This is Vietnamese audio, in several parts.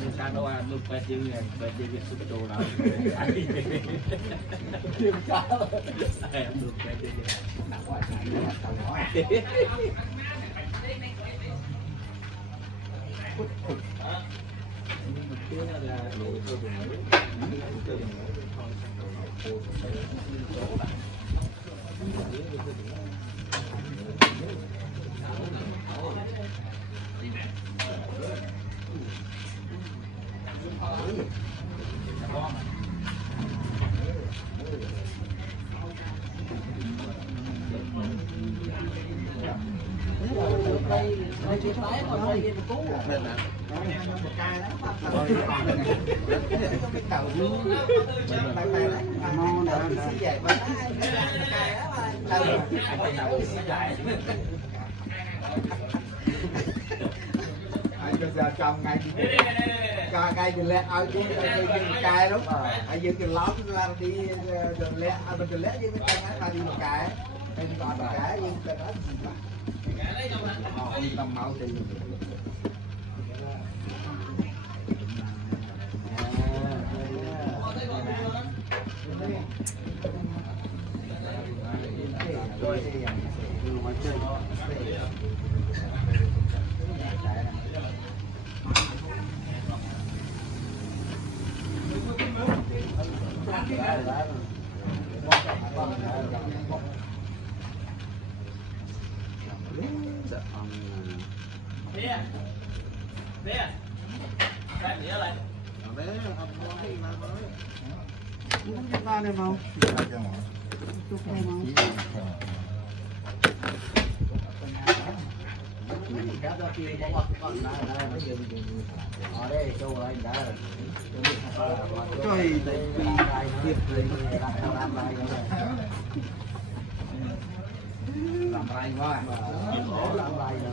nhưng ta đâu à lúc về chơi việc super đồ nào em được về chơi giờ trong ngay cây thì lẹ ao chứ cài đúng ai dương cái lót làm đi lẹ mình từ lẹ với cái tay đi một cái bên còn một cái nhưng cái đó tầm máu thì này mau chúc này mau cá đó kia bỏ qua con này bây giờ ở đây châu lại đã trời thiệt làm bài quá làm bài rồi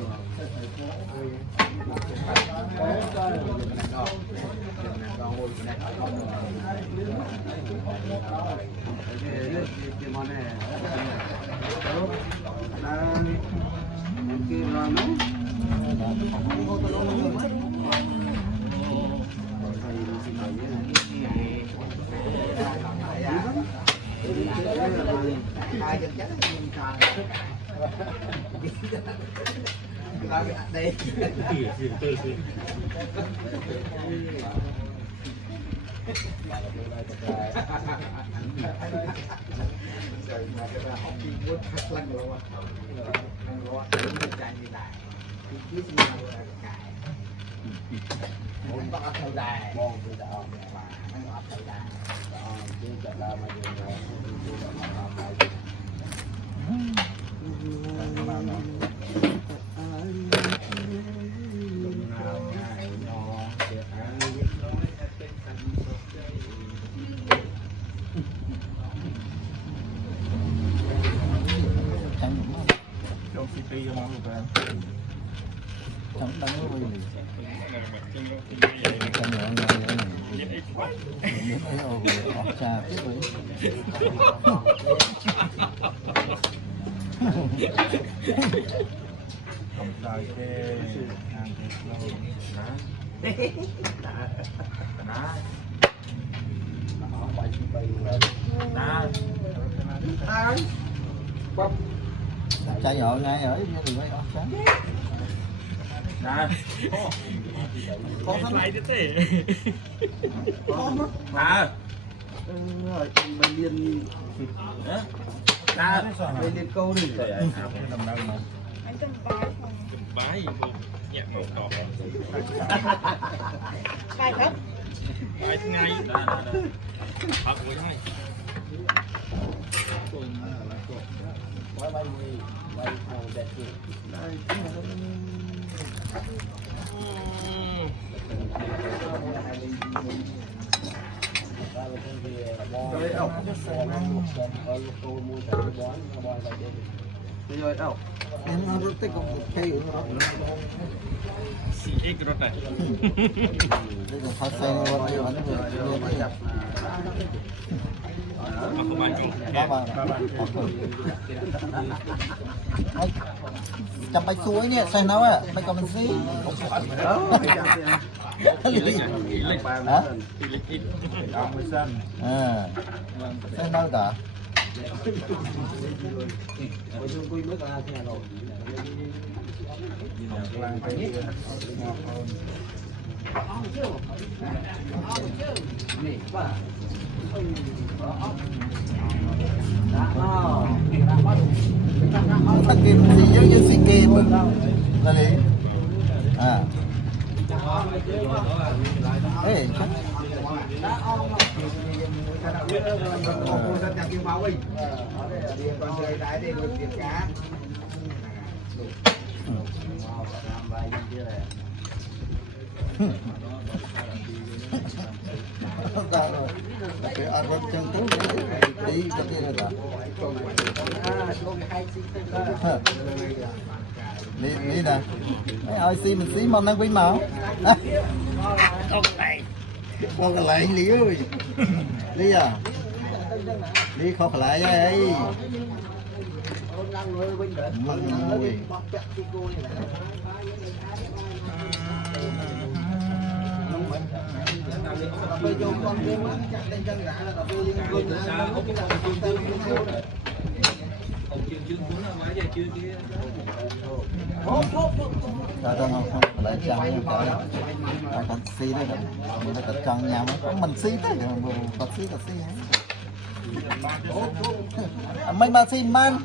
ai chân chết nhưng còn đây rồi mà cái học đi muốn thật lăng luôn cứ gì là cài muốn bắt theo đài bon từ đó mà nó bắt theo đài chứ chợ là mà trong city cho món được không đắng nó vì trong nhỏ nước thấy ô ọt trà tiếp với không sai cái ăn thịt lâu chai nhỏ ngay ở đừng mấy ọt trắng con lại thế à rồi mình liên mình liên câu đi anh trong bái không nhẹ một cọp bài không bài ngay thật rồi ngay quay bay thầu đẹp rồi ốc rồi ốc em ăn rốt tích cũng cây ít rốt này đây là phát xe rồi Aku baju. Chăm bạch suối nhỉ, sao nào á, bạch còn mình xí. Hả? À, sao nào cả? Thằng kim gì giống như xì kim là gì? À. Ê, chắc. Oke, Arab centang đi có thể là cả. Đi nè. Ai xí mình xí mà đang quý máu. Không có lại Lý ơi. Lý à? Lý không có lại vậy. Bây giờ con game nó chặt lên chân gã là tôi nhưng ông chưa cuốn là mấy giờ chưa kia Sao không lại chăng cái con xí đấy rồi mình phải chăng nhà mình xí thế rồi mình xí mấy bà xí ban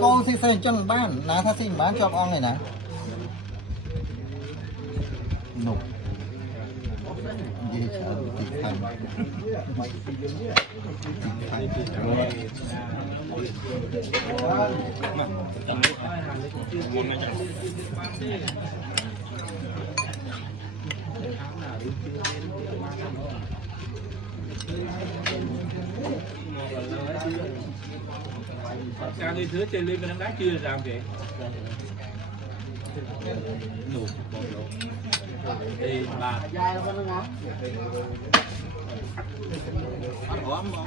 con xí xe chân ban ná tha xí bán cho con này nè nục gì chả tịch thành Sao người thứ chơi lên bên đá chưa làm kìa nụ thì bà ăn ốm không?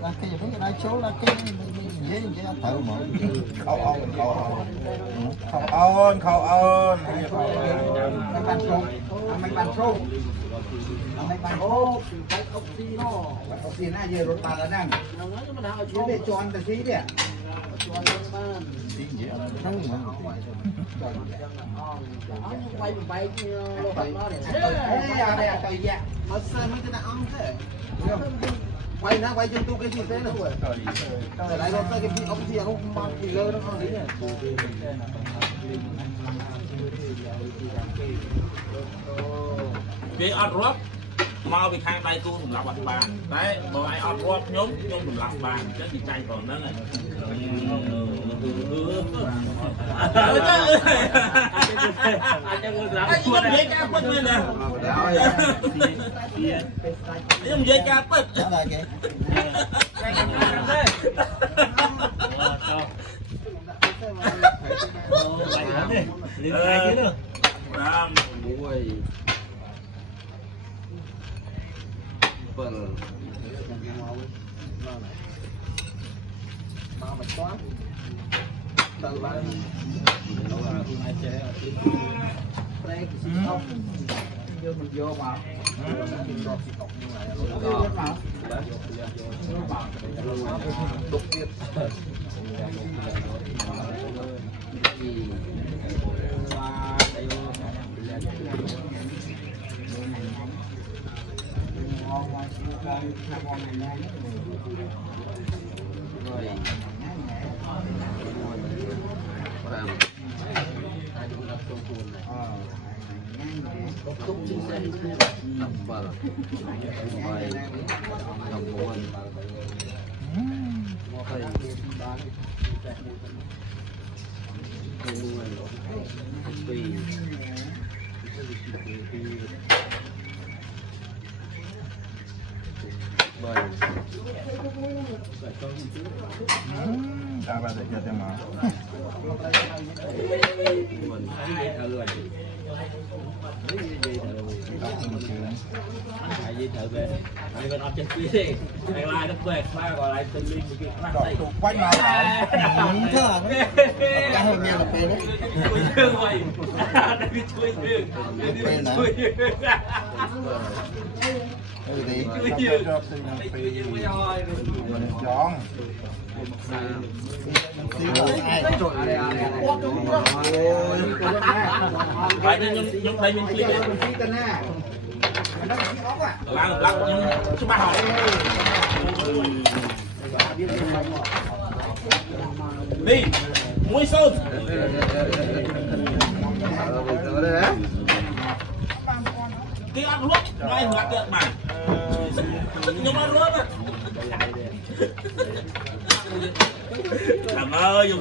là cái gì đó số là cái dễ tự mà khẩu ôn mấy bàn sâu ốc xì na giờ rốt bà là năng chứ để cho ăn được xí đi xí dễ thắng mà quay nó quay chân tu cái gì thế nữa rồi lại rồi cái ông gì ông mang thì lơ nó không gì nhỉ Vì ăn rốt mau bị khai tay tu làm bạch bàn đấy bọn ai ăn rốt nhóm làm bàn chứ thì chay còn đó này anh có dễ ca bớt lên nè em dễ ca bớt trả lại kìa từ ba vô mình vô mà đục tiệt ta bao giờ cho em mà gì thợ về anh bên trên phía đi anh lai nó về qua gọi lại tên liên cái rồi quay lại thế là cái hơi nghe là phê đấy chui dương rồi đây đi chui dương phê nè gì chui dương chui dương mới rồi chọn phải nhưng nhưng đây mình chia là lắc nhưng chú ba hỏi đi mũi sơn cái ăn luộc ngay ngặt được mà nhưng mà luộc à làm ơi dùm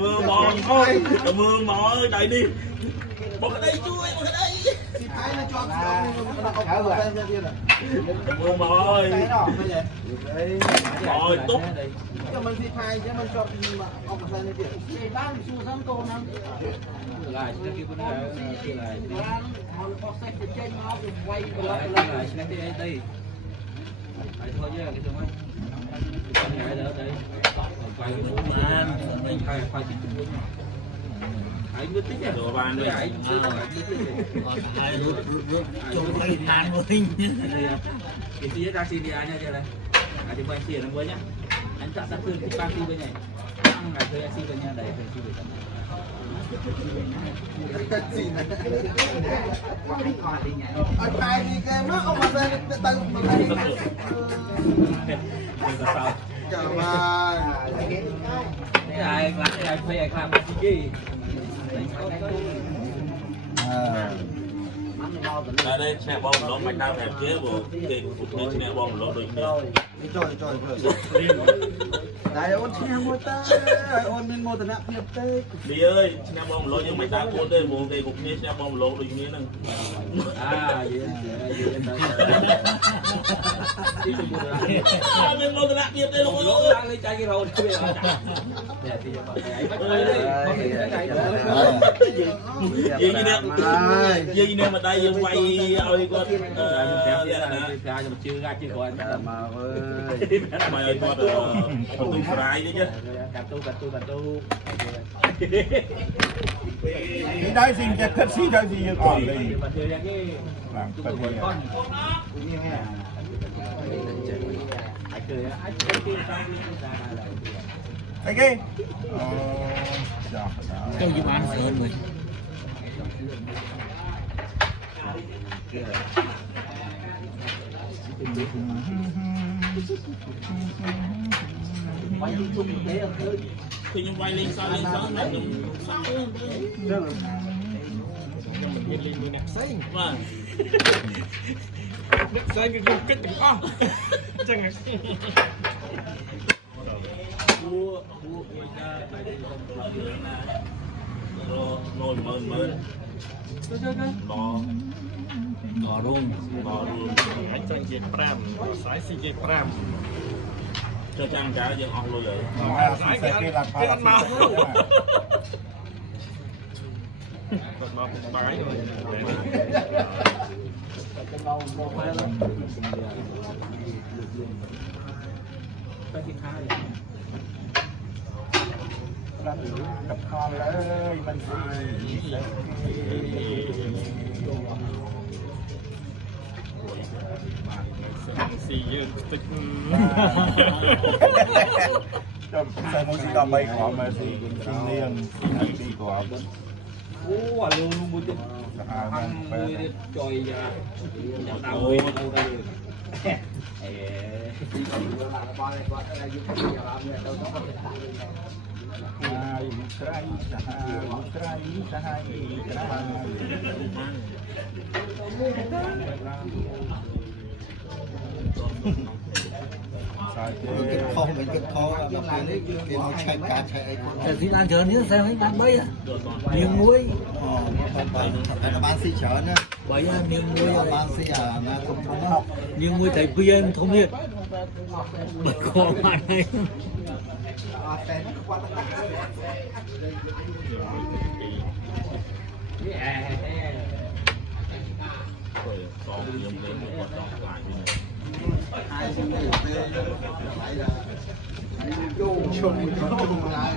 mưa bò thôi dùm mưa ơi đẩy đi một cái đây chui một cái đây dùm mưa ơi rồi túc lại cái kia cũng lại đây ai thôi chứ cái thứ này đấy quay cái số mà mình phải tiếp tục anh cứ tích đồ bàn đây anh chung hay than với cái gì ra xin đi anh nha đây anh đi quay tiền với nhá anh chọn sát thương cái party bên này ăn ngày thuê anh xin bên nhà đầy phải xin về ở đây thì cái nó ông mà về tự cảm ơn cái này thuê ai làm cái gì ở đây xe bom lỗ mạch đau đẹp chế bộ cái cục xe bom lỗ đôi trời đại ôn xe mua ta ôn mình mua từ nãy nhập tê đi ơi xe bom lỗ nhưng mạch đau cuốn đây bộ cái cục xe bom lỗ đôi như này vậy mình mua từ nãy nhập đây luôn lỗ ra lấy trái cái rau đi gì nè mà đây quay ơi con chưa ra chưa gọi mày ơi con tụi fry chứ cà tu cái đây gì cái thật gì đây gì còn đây mà chơi ra cái làm tụi phần gì con cái gì cho dự án sớm rồi khi nhưng quay lên sao này sao mà xanh cái dùng cách chẳng hạn rồi mơn ngò luôn anh cho chị pram sái xì chị pram cho trang trả giờ học luôn rồi cái ăn màu bái rồi cặp con ơi mình xì dương tích cho xe muốn xí đòn bay của mà thì kinh niên đi của luôn mua chân ăn mua trời giờ đâu đâu ra được cái không mình cái khó là cái nó chạy cá chạyแต่ที่ร้านเชิญนี่แซงให้บ้านใบอ่ะเมียงมวย phải là bán xí chở nữa ใบอ่ะเมียงมวยอะไร bán xí à là cũng không học เมียงมวยไทยเบียร์ทงเนี่ย Có mặt này. Tên nó qua tất cả. Còn dùng để một hoạt động lại ai cũng đều tê lại là Chung chung lại.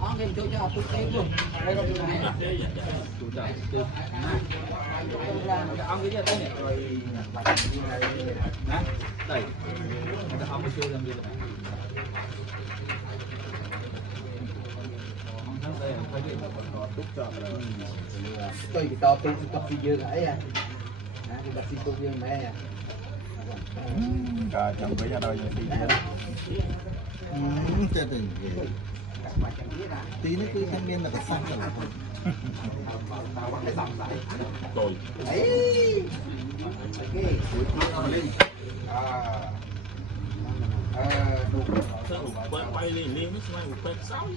Có game chỗ cho học tôi thêm luôn. Đây là cái này. chủ trợ từ ông cái gì đây rồi đây ông cái chơi làm gì vậy ông thắng đây phải đi còn tốt cho Tôi bị to tiền tập gì dữ vậy à? Thì đặt xin công viên này à? cả chẳng biết ở đâu giờ chơi tình tí nữa cứ thanh niên là cái xăng rồi rồi Ấy. bay lên lên nó xoay một quẹt sáu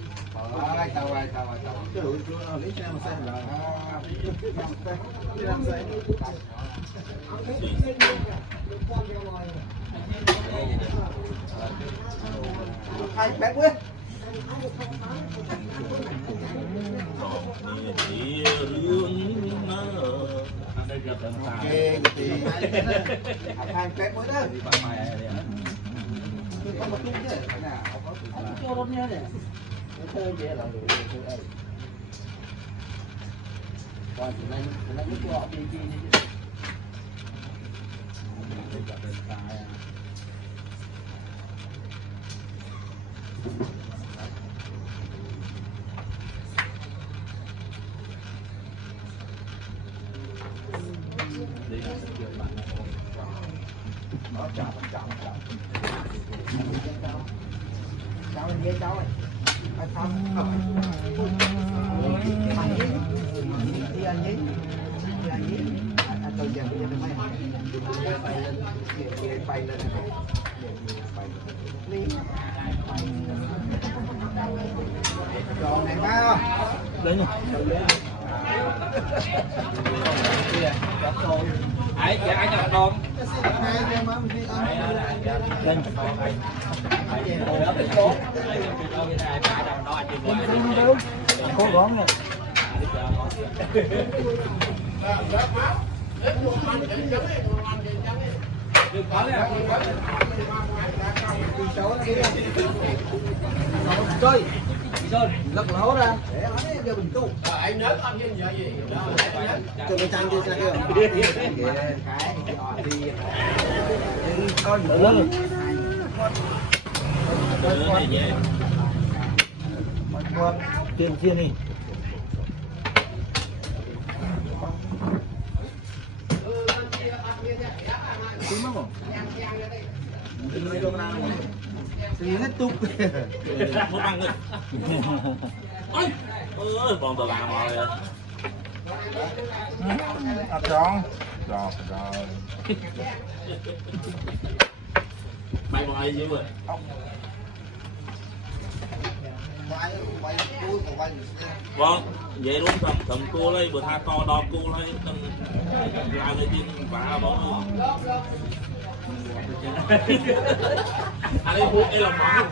Hai bé quá. thì rương nó đây gặp lần ta Thì hai bé quá đó. đi bà mày Có một chút chứ. Nào, Cho nó nhớ này. chơi vậy là Còn thì này nó cho họ đi đi. nó chọn cháu lên ghế cháu ơi không đi ăn nhí tôi giờ bây giờ mấy bay lên tròn này ba không Đấy nhỉ. ấy dạ anh nhặt con Cố gắng này. chơi lật lỗ ra để nó cho mình tu anh nhớ con như vậy gì cho cái trang kia cái đi con nữa Lớn. này dễ Tiền chia đi. thì hết tục nó băng rồi ôi bọn tao làm rồi tròn rồi bay bay dữ rồi vâng vậy đúng không cầm cua lấy bữa tha to đo cua lấy cầm lại lấy tiền vả bỏ anh ấy buộc em làm món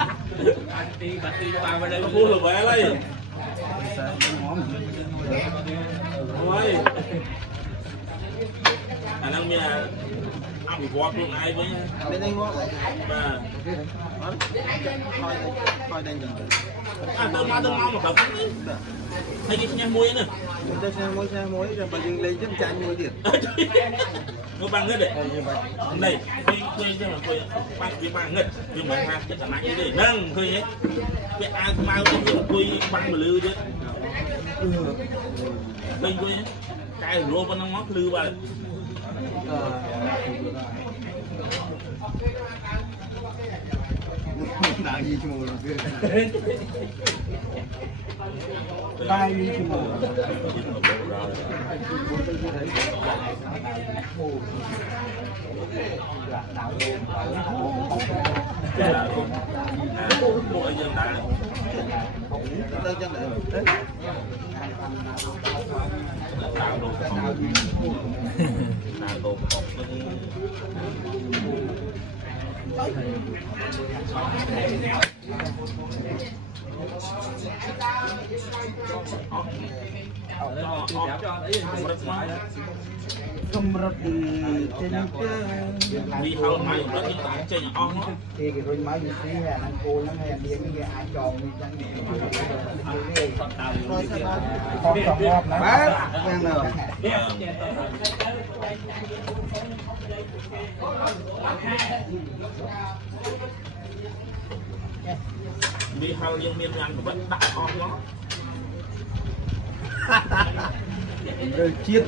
bạch đi cho bà vào đây buộc là bé lấy ôi anh đang nghe ăn bị vót luôn ai với bên đây ngon mà coi đây tôi mau một cặp hay cái nhà muối nữa tôi xe muối rồi bà dừng lên chứ chạy muối điện nó băng hết đấy này quên cho mà quên băng cái băng hết nhưng mà ha chắc là nãy đi nâng thôi nhé cái ai mau cái quên băng mà lư chứ quên quên cái lúa vẫn đang ngót lư vào nào đi chùa rồi kia ai đi chùa mỗi dân đại tới chân này tạo đồ tạo đồ không rất đi trên đi hậu máy rất đi tạm trên ong thì cái đôi máy đi xí hè anh cô nó nghe đi cái ai tròn đi chẳng con tròn ngọt lắm bác quen rồi đi hậu dân miền Nam vẫn đặt ong đó rồi chiết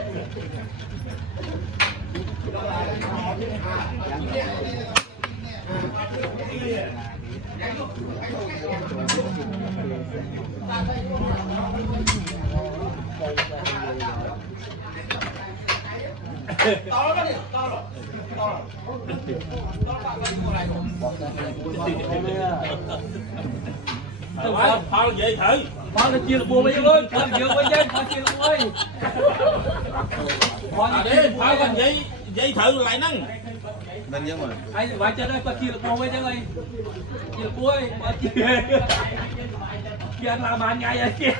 thôi vậy thử Phá là chia là bùa bây giờ ơi, phá là nhiều bây giờ, phá chia là bùa ơi. à đi phải con vậy thử lại nâng nên nhớ mà Anh vài chân đây, phá chia là bùa bây giờ ơi. Chia là bùa ơi, phá chia. Kia anh làm ăn ngay vậy kia.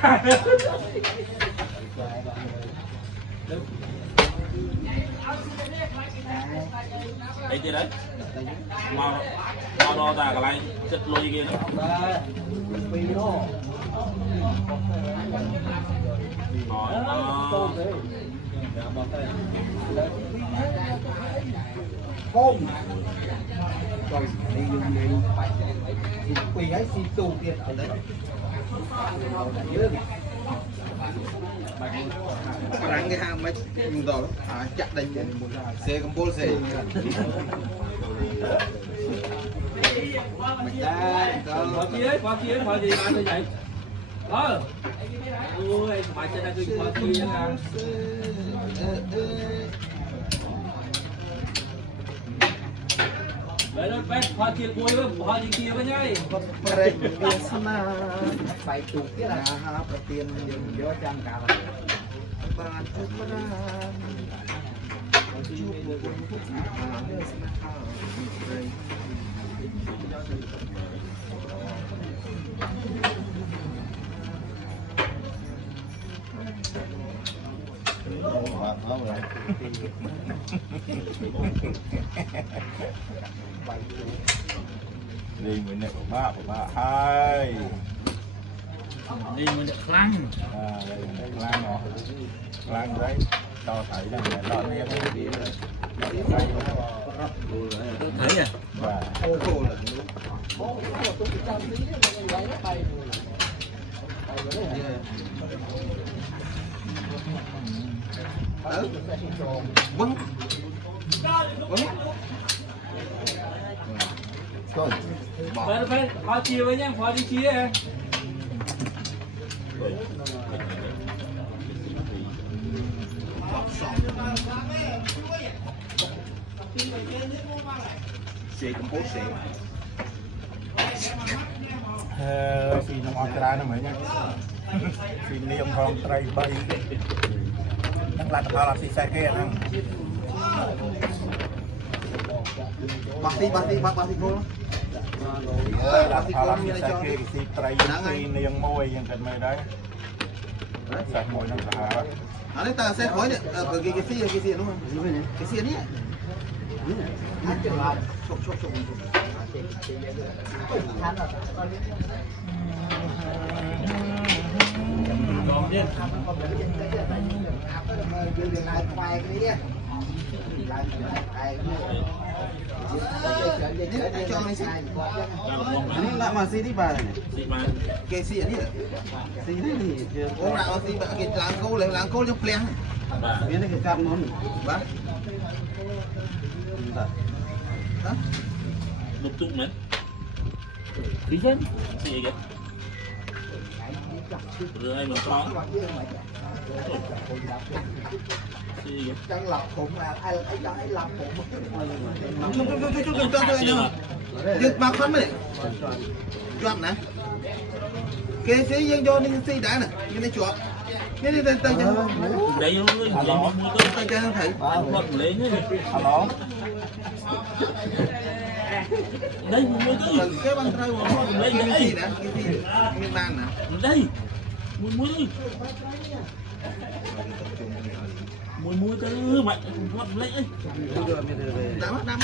đấy chứ đấy mà đo ra cái này chất lôi kia nữa không rồi đi dùng đi quỳ ấy xin tu tiền ở đấy răng cái hang mấy dùng đó chặt đánh xe con bố xe Phá chia, phá gì mà như vậy? Đó. Ôi, vài chân đây cứ phá chia nha. Đấy nó phép phá chia bùa với phá gì kia với nhai. phải chụp cái là tiền vô trang cả bạn đi mình nè của ba hai đi mình được lăng đây lan rồi lan đấy cho thấy là mẹ lo nghe đi thấy à và vâng thôi Phải phá chia với nhá, phá đi chia. xe con bố xe xì nó ngọt ra nó mới nha xì niêm phong tray bay đang làm tao làm xì xe kia nè bác sĩ cô làm tao làm xì xe kia xì tray xì niêm môi yang cần mày đấy sạch môi nó cả đấy ta xe khói đấy cái xe đúng không cái xe này chụp ini nak masih di mana ni? Kesi ni. Sini ni. Orang masih pakai langkau je pleng. Ini kita non. Ba. lục tung mấy Tí chân. Gì vậy? Rồi ai mà có. Gì vậy? Chẳng lọc khủng mà ai cho ai lọc khủng. Dứt bao khăn mày. Chuột nè. Cái xí dân vô nên xí đã nè, cái này chuột. Cái này tay cho. Đây nó mua cái Tay cho nó thấy. một lấy nữa. Alo. Đây mua cái Cái băng trai của nó lấy cái gì nè, cái gì? Cái bàn nè. đây mua đi mua cái mạnh mất lấy ấy Đắm.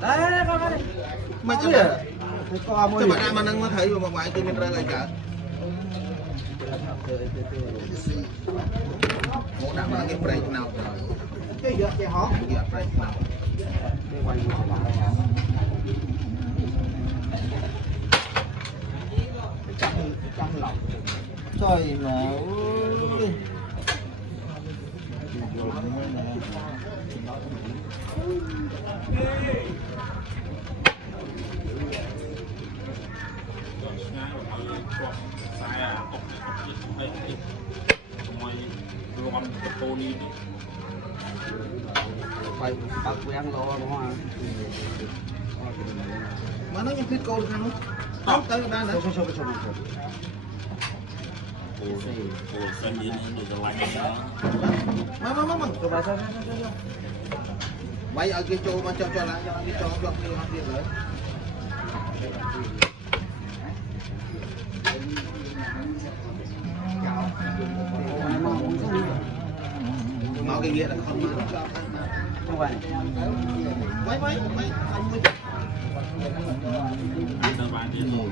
Đấy, con đây. Mà chứ là cho bạn ai mà năng nó thấy mà ngoài tôi mình ra lại cả. Một đám là cái break nào. Cái giật cái hót. Cái break nào. Trong lọc. Trời mà ơi. sai à đây ngoài lon cái tô đi Phải bắt quen rồi đúng không? Mà nó như cái cô được không? Tóc tới ba nữa. ồ xem gì nữa được lạnh đó Mà. Vậy ở cái chỗ mà cho lại cho cái chỗ cho cái học việc nữa. Ngó cái nghĩa là không mà cho Không phải. mấy anh mới tao bán tiền rồi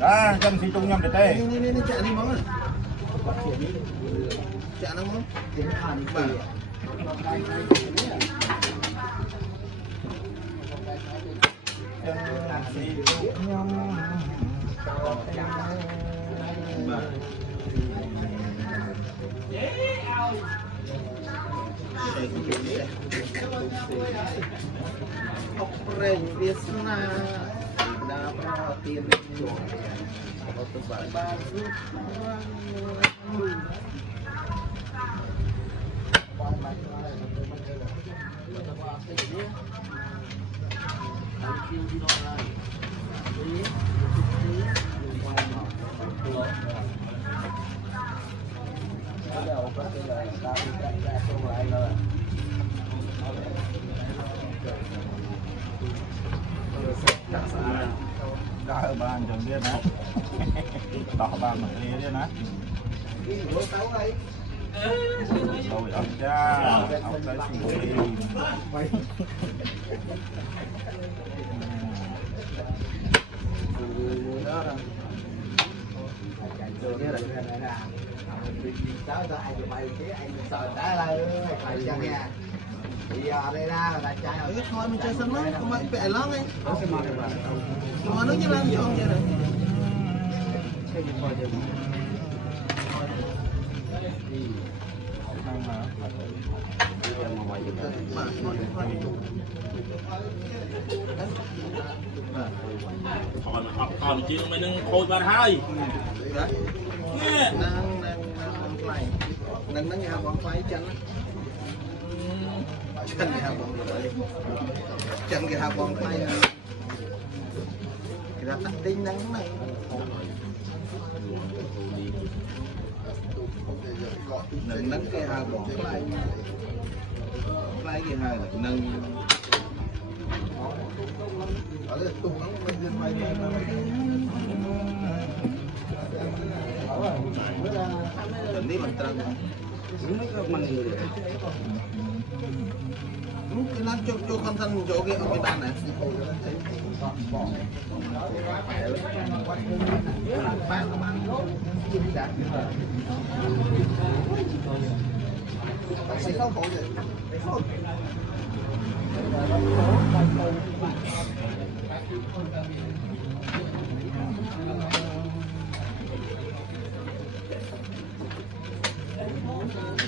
À, chân si trung nhâm để tê. Này chạy đi món này. Chạy nó món. Bà. Chân si trung nhâm. Bà. Đây cái chuyện này. Opreng Vietna đã pro tiền rồi. Untuk baru Đã ở bàn chẳng biết nè. Đỏ bàn mà kia đấy nè. Rồi ông cha, ông tới xùi. Đây ra là chạy ở cái thôi mình chơi sân nó không phải vẽ lắm ấy. Mà nó như làm cho ông vậy đấy. còn chứ mày nâng khôi ba hai nghe Nâng nó nghe bóng quay chân cái hào bóng quay chân cái hào bóng quay cái tắt tinh nắng này nâng nắng cái hào bóng quay cái hào nâng ở đây tung nắng bên trên quay Tadi mentang mungkin lah cok konten joge oke tanah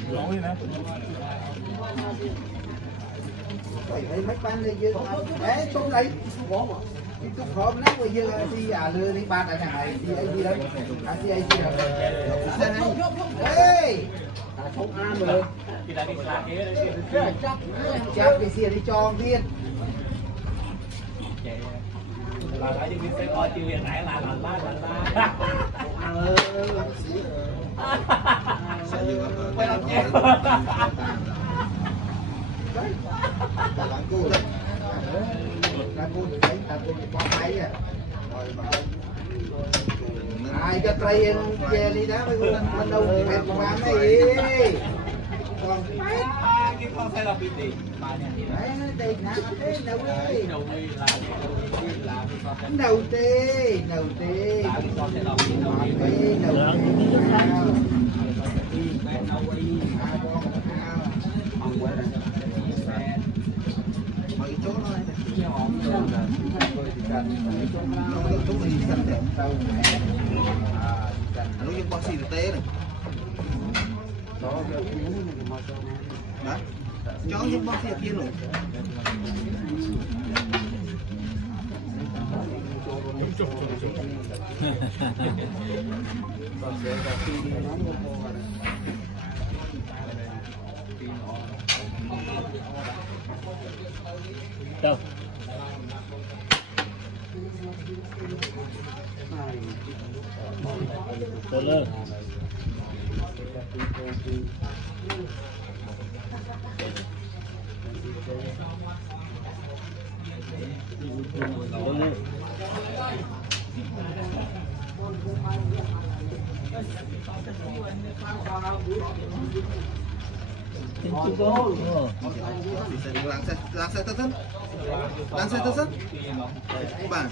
Lỗi nè. Mấy ban đây dư. Ê, xuống đây. Cái hôm nãy bây giờ thì lừa đi ba tại này thì ai gì đấy thì ai gì đấy ê không ăn rồi chắc cái xe đi cho viên là phải đi xe coi chiều hiện tại là ba quay làm chép ai cho trai về đi đó mình đâu phải còn ăn cái gì còn cái con xe là bị gì đây nè đầu tê đầu đi là đầu tê con xe là bị đầu mấy chỗ này nó được chúng mình cần để nó như bác sĩ thực tế này đấy chó như bác sĩ kia rồi đâu tới lên Lang xe tất thân bà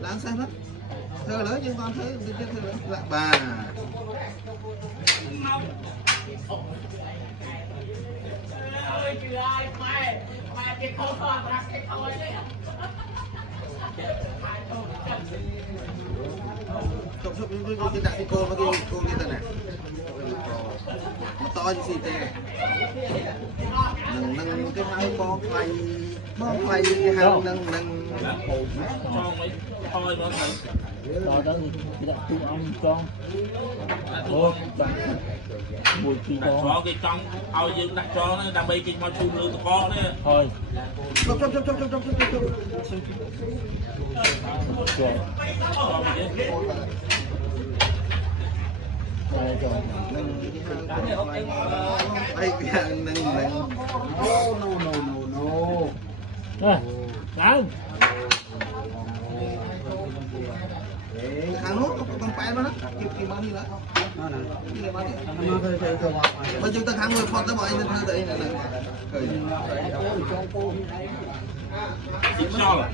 lang xe hết thơ lớn nhưng con thấy thơ lớn lại bà chụp cái đại cái cô nó cô như thế này nó to như xì tê này nâng cái hai con quay cái hai nâng thôi nó đó đó thì đã tụi ông con thôi buổi chiều đó cho cái trong ao dương đặt cho nó đam mê cái món chun lư to đấy thôi chụp rồi rồi ai nâng Đang thằng nó con phải nó kịp bao nhiêu nữa bây giờ ta thằng người phật nó bảo anh thằng đấy là chính cho là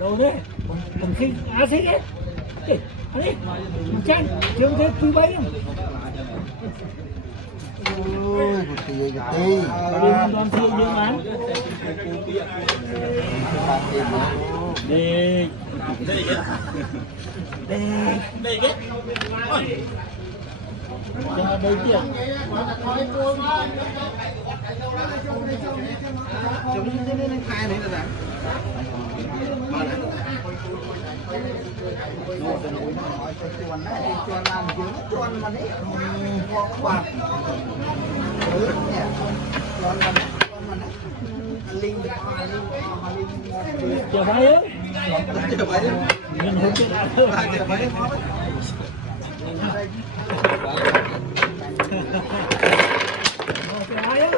đồ đây mình khi xích ấy anh đi mình chăn chưa thấy quý bấy không ôi một tí đoàn thương dương bán đi đây cái cho đây kia chụp lên khai này là chờ phải á chờ vậy mình không biết chờ vậy ai á